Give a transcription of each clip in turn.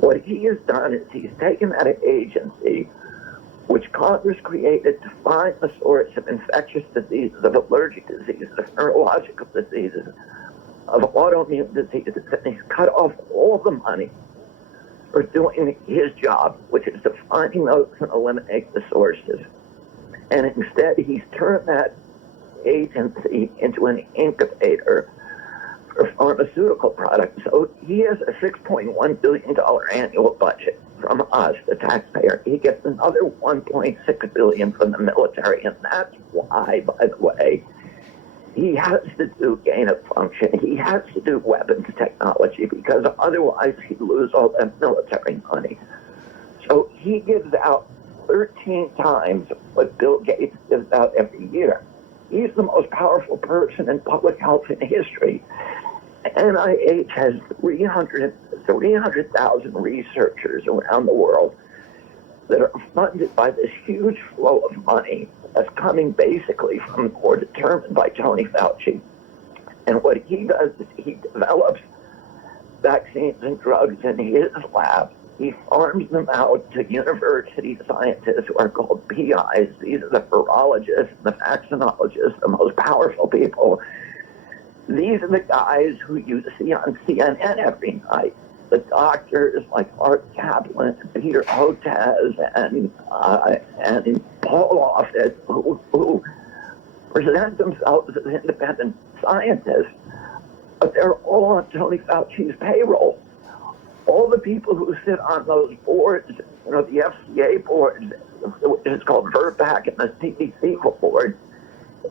What he has done is he's taken that agency, which Congress created to find the source of infectious diseases, of allergic diseases, of neurological diseases, of autoimmune diseases, and he's cut off all the money for doing his job, which is to finding those and eliminate the sources. And instead, he's turned that agency into an incubator for pharmaceutical products. So he has a $6.1 billion annual budget from us, the taxpayer. He gets another $1.6 billion from the military, and that's why, by the way, he has to do gain of function. He has to do weapons technology, because otherwise he'd lose all that military money. So he gives out 13 times what Bill Gates gives out every year. He's the most powerful person in public health in history. NIH has 300,000 researchers around the world that are funded by this huge flow of money that's coming basically from, or determined by, Tony Fauci. And what he does is he develops vaccines and drugs in his lab. He farms them out to university scientists who are called PIs. These are the virologists, the vaccinologists, the most powerful people. These are the guys who you see on CNN every night. The doctors like Art Kaplan, Peter Hotez, and Paul Offit, who present themselves as independent scientists, but they're all on Tony Fauci's payroll. All the people who sit on those boards, the FCA board, which is called VRBPAC, and the CDC board,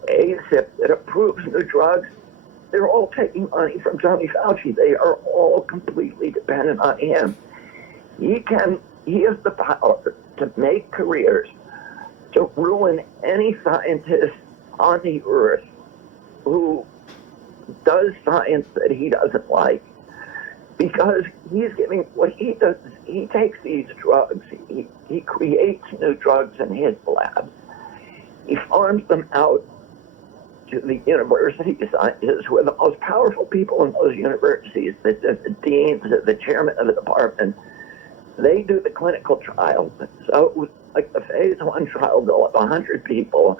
ACIP, that approves new drugs, they're all taking money from Tony Fauci. They are all completely dependent on him. He has the power to make careers, to ruin any scientist on the earth who does science that he doesn't like. Because he's giving, what he does is he takes these drugs, he creates new drugs in his lab. He farms them out to the university scientists, who are the most powerful people in those universities, the deans, the chairman of the department. They do the clinical trials. So, like the phase 1 trial, they'll have 100 people.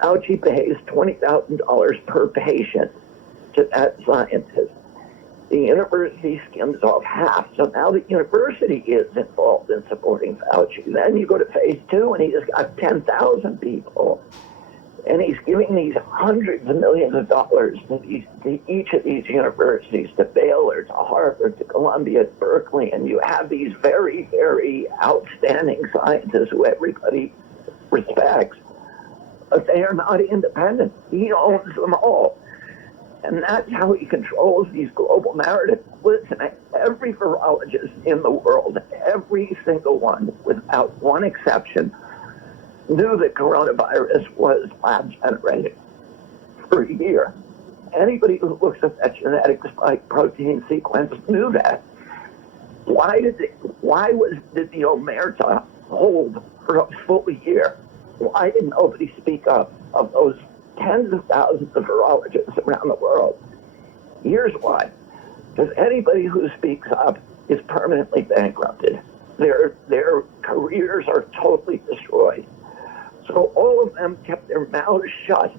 Fauci pays $20,000 per patient to that scientist. The university skims off half, so now the university is involved in supporting Fauci. Then you go to phase 2, and he's got 10,000 people. And he's giving these hundreds of millions of dollars to each of these universities, to Baylor, to Harvard, to Columbia, to Berkeley, and you have these very, very outstanding scientists who everybody respects, but they are not independent. He owns them all. And that's how he controls these global narratives. Listen, every virologist in the world, every single one, without one exception, knew that coronavirus was lab-generated for a year. Anybody who looks at that genetic spike protein sequence knew that. Why did the Omerta hold for a full year? Why did nobody speak up of those tens of thousands of virologists around the world? Here's why. Because anybody who speaks up is permanently bankrupted. Their careers are totally destroyed. So all of them kept their mouths shut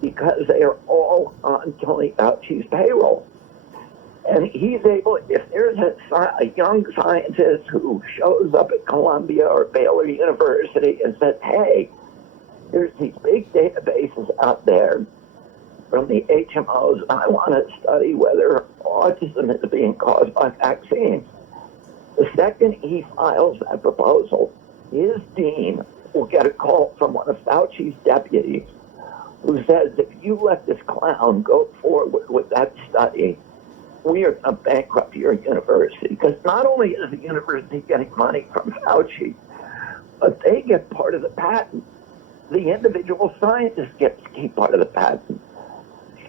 because they are all on Tony Fauci's payroll. And he's able, if there's a young scientist who shows up at Columbia or Baylor University and says, hey, there's these big databases out there from the HMOs, and I want to study whether autism is being caused by vaccines. The second he files that proposal, his dean will get a call from one of Fauci's deputies who says, if you let this clown go forward with that study, we are going to bankrupt your university. Because not only is the university getting money from Fauci, but they get part of the patent. The individual scientist gets to keep part of the patent.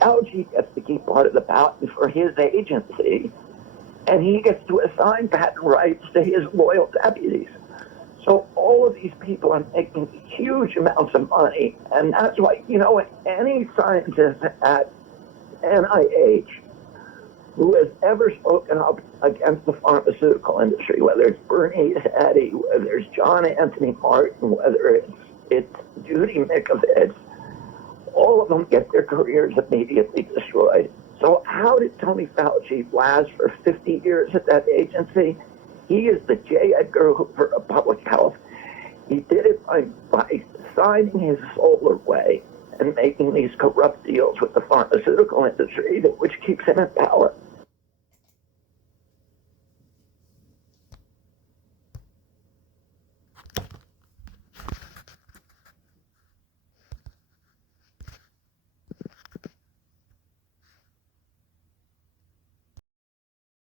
Fauci gets to keep part of the patent for his agency, and he gets to assign patent rights to his loyal deputies. So all of these people are making huge amounts of money, and that's why, any scientist at NIH who has ever spoken up against the pharmaceutical industry, whether it's Bernie Addy, whether it's John Anthony Martin, whether it's Judy Mikovits, all of them get their careers immediately destroyed. So how did Tony Fauci last for 50 years at that agency? He is the J. Edgar Hoover of public health. He did it by signing his soul away and making these corrupt deals with the pharmaceutical industry, which keeps him in power.